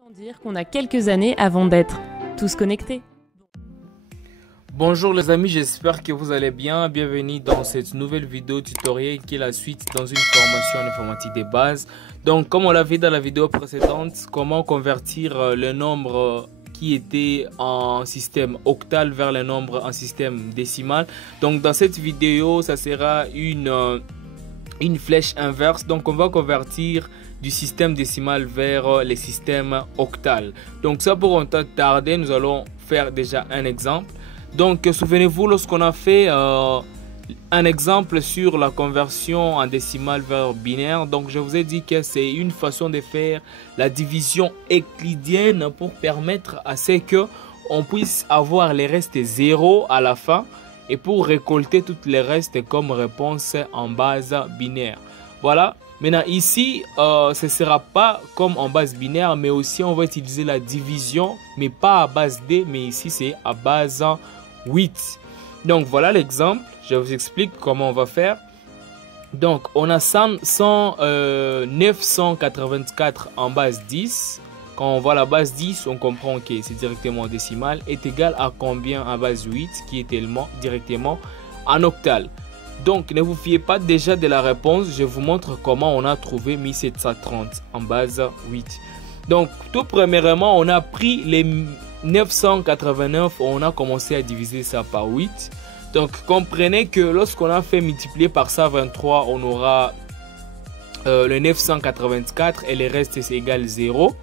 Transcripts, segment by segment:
Autant dire qu'on a quelques années avant d'être tous connectés. Bonjour les amis, j'espère que vous allez bien. Bienvenue dans cette nouvelle vidéo tutoriel qui est la suite dans une formation en informatique de base. Donc comme on l'a vu dans la vidéo précédente, comment convertir le nombre qui était en système octal vers le nombre en système décimal. Donc dans cette vidéo, ça sera une flèche inverse. Donc on va convertir du système décimal vers les systèmes octal. Donc ça, pour un temps tarder, nous allons faire déjà un exemple. Donc souvenez-vous, lorsqu'on a fait un exemple sur la conversion en décimal vers binaire, donc je vous ai dit que c'est une façon de faire la division euclidienne pour permettre à ce que on puisse avoir les restes 0 à la fin et pour récolter toutes les restes comme réponse en base binaire. Voilà. Maintenant ici, ce ne sera pas comme en base binaire, mais aussi on va utiliser la division, mais pas à base D, mais ici c'est à base 8. Donc voilà l'exemple, je vous explique comment on va faire. Donc on a 984 en base 10. Quand on voit la base 10, on comprend que c'est directement décimal, est égal à combien en base 8, qui est directement en octal. Donc ne vous fiez pas déjà de la réponse, je vous montre comment on a trouvé 1730 en base 8. Donc tout premièrement, on a pris les 989, on a commencé à diviser ça par 8. Donc comprenez que lorsqu'on a fait multiplier par 123, on aura le 984 et le reste c'est égal 0.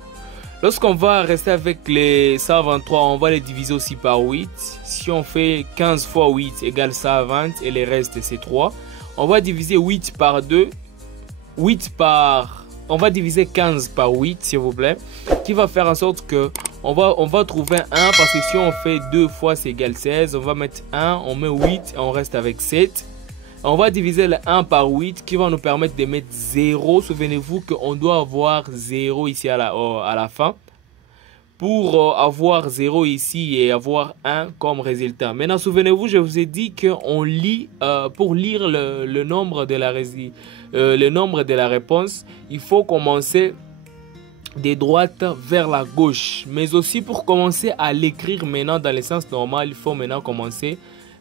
Lorsqu'on va rester avec les 123, on va les diviser aussi par 8. Si on fait 15 fois 8 égale 120 et le reste c'est 3. On va diviser 8 par 2. On va diviser 15 par 8 s'il vous plaît. Qui va faire en sorte que on va trouver 1 parce que si on fait 2 fois c'est égal 16. On va mettre 1, on met 8 et on reste avec 7. On va diviser le 1 par 8 qui va nous permettre de mettre 0. Souvenez-vous qu'on doit avoir 0 ici à la fin. Pour avoir 0 ici et avoir 1 comme résultat. Maintenant, souvenez-vous, je vous ai dit qu'on lit, pour lire le nombre de la réponse, il faut commencer de droite vers la gauche. Mais aussi pour commencer à l'écrire maintenant dans le sens normal, il faut maintenant commencer.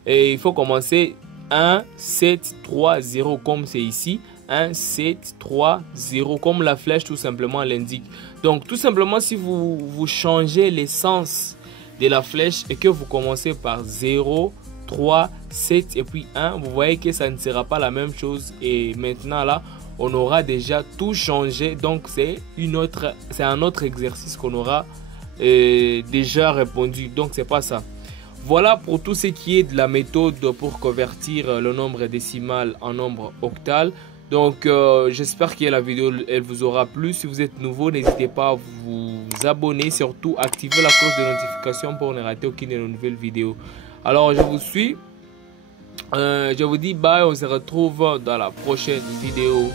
Il faut commencer 1, 7, 3, 0 comme c'est ici. 1, 7, 3, 0 comme la flèche tout simplement l'indique. Donc tout simplement si vous changez le sens de la flèche et que vous commencez par 0, 3, 7 et puis 1, vous voyez que ça ne sera pas la même chose. Et maintenant là, on aura déjà tout changé. Donc c'est un autre exercice qu'on aura déjà répondu. Donc c'est pas ça. Voilà pour tout ce qui est de la méthode pour convertir le nombre décimal en nombre octal. Donc j'espère que la vidéo elle vous aura plu. Si vous êtes nouveau, n'hésitez pas à vous abonner, surtout activer la cloche de notification pour ne rater aucune de nos nouvelles vidéos. Alors je vous suis, je vous dis bye, on se retrouve dans la prochaine vidéo.